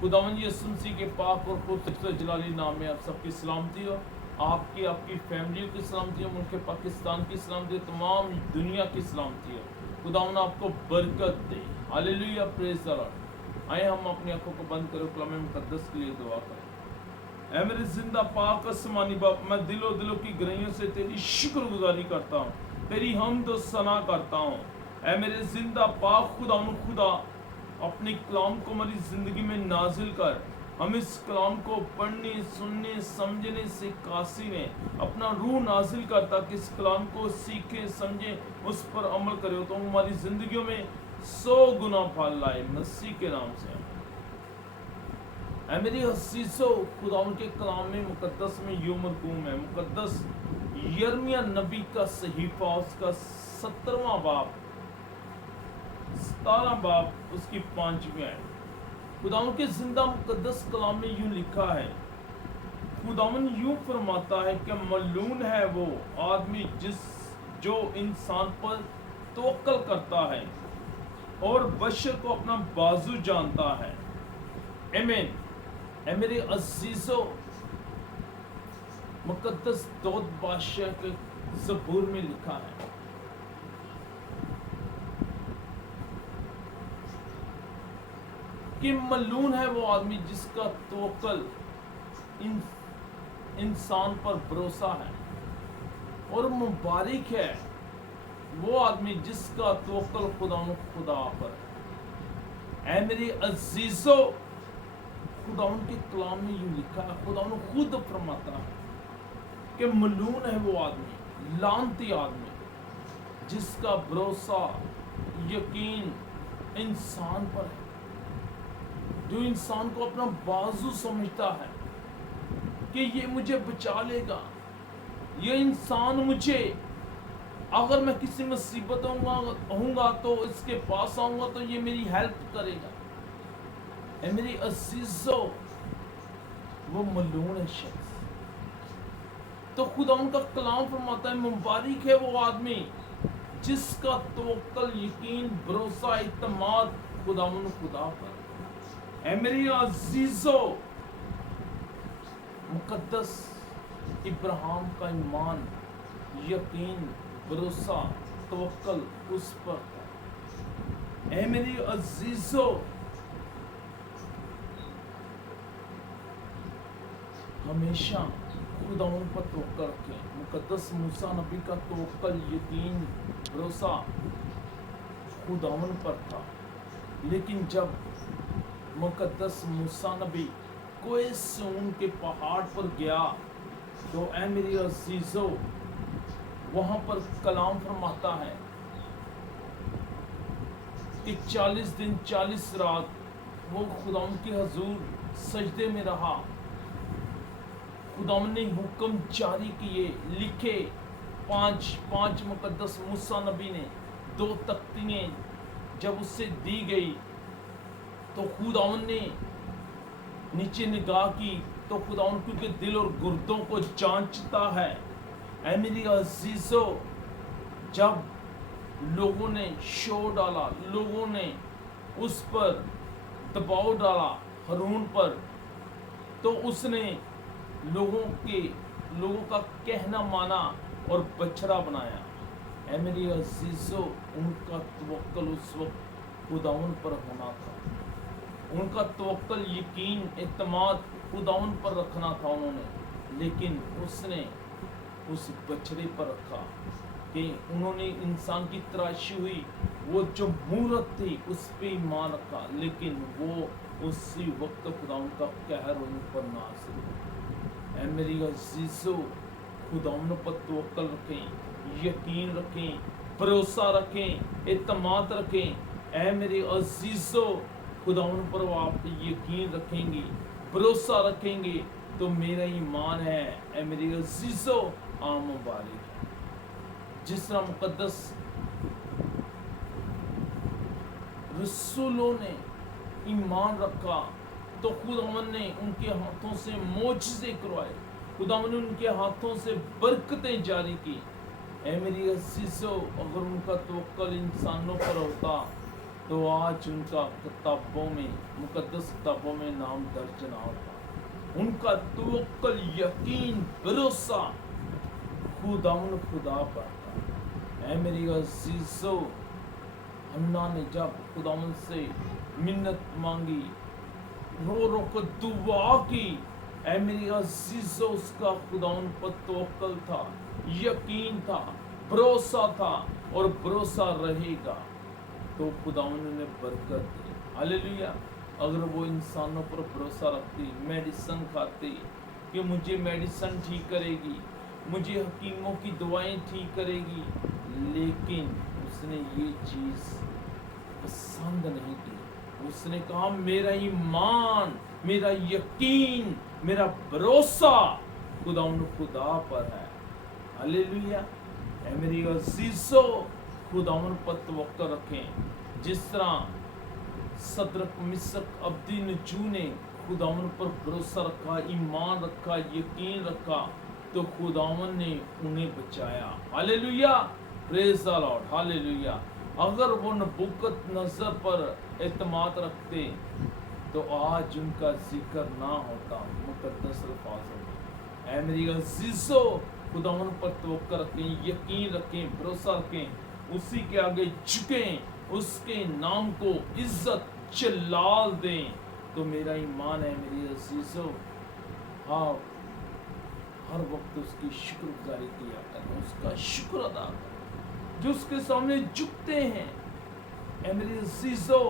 खुदावंद यीशु मसीह के पाक और पुत्र जलाली नाम में आप सबकी सलामती हो, आपकी फैमिलियों की सलामती हो, मुल्क पाकिस्तान की सलामती हो, तमाम दुनिया की सलामती हो। खुदावंद आपको बरकत दे। Hallelujah, praise the lord. आए हम अपनी आंखों को बंद करो, कलाम मुकद्दस के लिए दुआ करें। ऐ मेरे जिंदा पाक आसमानी बाप, मैं दिलों दिलों की गहराइयों से तेरी शुक्रगुजारी करता हूँ, तेरी हम्द और सना करता हूँ। ऐ मेरे जिंदा पाक खुदा अपनी कलाम को हमारी ज़िंदगी में नाजिल कर। हम इस कलाम को पढ़ने, सुनने, समझने से कासी ने अपना रूह नाजिल कर, ताकि इस कलाम को सीखे, समझे, उस पर अमल करे तो हमारी ज़िंदगियों में 100 गुना फल लाए। मसीह के नाम से ऐ मेरी हसीसो खुदा उनके कलाम में मुकद्दस में यूं मरकूम है। मुकद्दस यिर्मयाह नबी का सहीफा, उसका 17वां बाब, 17 बाब, उसकी 5वीं आयत। खुदावन के जिंदा मुकद्दस कलाम में यूं लिखा है, खुदावन यूं फरमाता है कि मलून है वो आदमी जो इंसान पर तवक्कल करता है और बशर को अपना बाजू जानता है। आमीन। ऐ मेरे अजीजों, मुकद्दस दाऊद बादशाह के ज़बूर में लिखा है, कि मलून है वो आदमी जिसका तवक्कल इंसान पर भरोसा है, और मुबारक है वो आदमी जिसका तवक्कल खुदा पर है। ऐ मेरे अजीजों, खुदावन के कलाम में यूं लिखा है, खुदावन खुद फरमाता है कि मलून है वो आदमी, लानती आदमी जिसका भरोसा, यकीन इंसान पर है, जो इंसान को अपना बाजू समझता है कि ये मुझे बचा लेगा, ये इंसान मुझे, अगर मैं किसी मुसीबत होऊंगा तो इसके पास आऊंगा तो ये मेरी हेल्प करेगा। ऐ मेरी अजीजों, वो मलून है शख्स। तो खुदा उनका कलाम फरमाता है, मुबारक है वो आदमी जिसका तवक्कल, यकीन, भरोसा, इत्मीनान खुदा पर। ऐ मेरी अजीजों, मुकद्दस इब्राहिम का ईमान, यकीन, भरोसा, तवक्कल उस पर था। ऐ मेरी अजीजों, हमेशा खुदावन पर तवक्कल रखें। मुकद्दस मूसा नबी का तवक्कल, यकीन, भरोसा खुदावन पर था, लेकिन जब मुकद्दस मूसा नबी कोई सून के पहाड़ पर गया तो ऐ मेरी अजीजों, वहां पर कलाम फरमाता है कि 40 दिन 40 रात वो खुदावन के हजूर सजदे में रहा। खुदावन ने हुक्म जारी किए, लिखे, पांच मुकद्दस मूसा नबी ने 2 तख्तियाँ जब उससे दी गई तो खुदावन ने नीचे निगाह की, तो खुदावन क्योंकि दिल और गुर्दों को जांचता है। ऐ मेरी अजीजों, जब लोगों ने शोर डाला, लोगों ने उस पर दबाव डाला, हारून पर, तो उसने लोगों का कहना माना और बछड़ा बनाया। ऐ मेरी अजीजों, उनका तवक्कल उस वक्त खुदावन पर होना था, उनका तवक्कल, यकीन, इत्मीनान खुदावन पर रखना था उन्होंने, लेकिन उसने उस बछड़े पर रखा कि उन्होंने इंसान की तराशी हुई, वो जो मूरत थी उस पे ईमान रखा, लेकिन वो उसी वक्त खुदावन का कहर उन पर नाज़िल हुआ। ऐ मेरी अजीजों, खुदावन पर तवक्कल रखें, यकीन रखें, भरोसा रखें, इत्मीनान रखें। ऐ मेरे अजीजों, खुदावन पर वो आप यकीन रखेंगे, भरोसा रखेंगे तो मेरा ईमान है। ऐ मेरे अजीजों, आम मुबारक है। जिस तरह मुकद्दस रसूलों ने ईमान रखा तो खुदावन ने उनके हाथों से मोजज़े करवाए, खुदावन ने उनके हाथों से बरकतें जारी की। ऐ मेरी अजीजों, अगर उनका तवक्कल इंसानों पर होता तो आज उनका किताबों में, मुकद्दस किताबों में नाम दर्ज ना होता। उनका तवक्कुल, यकीन, भरोसा खुदावन खुदा पर था। ऐ मेरी अजीजो, हन्ना ने जब खुदावन से मिन्नत मांगी, रो रो कर दुआ की, ऐ मेरी अजीजो, उसका खुदावन पर तवक्कुल था, यकीन था, भरोसा था और भरोसा रहेगा। तो खुदावन ने बरकत दी। हालेलुया। अगर वो इंसानों पर भरोसा रखती, मेडिसिन खाती कि मुझे मेडिसिन ठीक करेगी, मुझे हकीमों की दवाएं ठीक करेगी, लेकिन उसने ये चीज पसंद नहीं की। उसने कहा मेरा ईमान, मेरा यकीन, मेरा भरोसा खुदावन खुदा पर है। हालेलुया। ऐ मेरी अजीजो, खुदावन पर तवक्कुल रखें। जिस तरह सदरक, मिसक, अब्दीनजू ने खुदावन पर भरोसा रखा, ईमान रखा, यकीन रखा, तो खुदावन ने उन्हें बचाया। Hallelujah. Praise the Lord. Hallelujah. अगर वो नबूकदनेस्सर पर एतमाद रखते तो आज उनका जिक्र ना होता मुकद्दस अल्फाज़ों में। ऐ मेरी अजीजो, खुदावन पर तवक्कुल रखें, यकीन रखें, भरोसा रखें, उसी के आगे झुकें, उसके नाम को इज्जत जलाल दें। तो मेरा ईमान है मेरी अजीजो, हाँ, हर वक्त उसकी शुक्रगुजारी किया करें, उसका शुक्र अदा करें। जो उसके सामने झुकते हैं, ऐ मेरे अजीजो,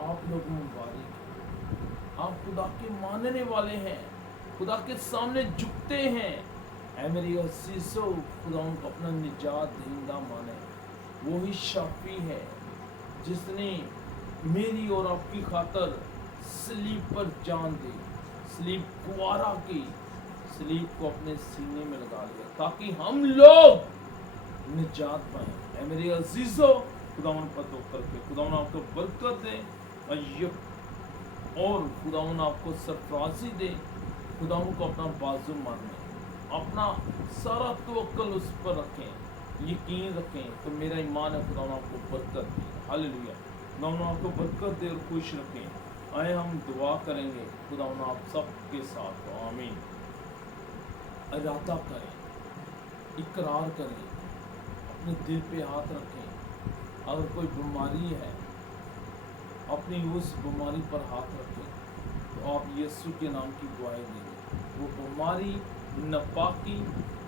आप लोग मुबारक हैं, आप खुदा के मानने वाले हैं, खुदा के सामने झुकते हैं। ऐ मेरी अजीजो, खुदा उनको अपना निजात दहिंदा माने। वो ही शाफी है जिसने मेरी और आपकी खातर सलीब पर जान दी, सलीब कुआरा की, सलीब को अपने सीने में लगा लिया ताकि हम लोग निजात पाएं। ऐ मेरे अजीजो, खुदावन पर तवक्कुल करके खुदावन आपको बरकत दे और खुदावन आपको सरफराजी दे। खुदावन को अपना बाजू माने, अपना सारा तवक्कुल उस पर रखें, यकीन रखें। तो मेरा ईमान है खुदावन आपको बरकत दे। हालेलुया। खुदावन आपको बरकत दे और खुश रखें। आए हम दुआ करेंगे, खुदावन आप सबके साथ हो। आमीन। इरादा करें, इकरार करें, अपने दिल पे हाथ रखें। अगर कोई बीमारी है, अपनी उस बीमारी पर हाथ रखें तो आप यीशु के नाम की दुआएं देंगे, वो बीमारी, नापाकी,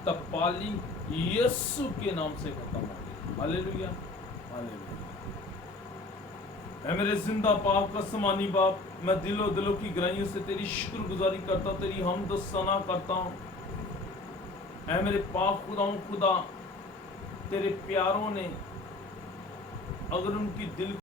तपाली यीशु के नाम से खत्म होगी। हालेलुया। हालेलुया। ऐ मेरे जिंदा पाक आसमानी बाप, मैं दिलो दिलों की गहराइयों से तेरी शुक्रगुजारी करता हूं, तेरी हम्द सना करता हूं। ऐ मेरे पाक खुदा, तेरे प्यारों ने अगर उनकी दिल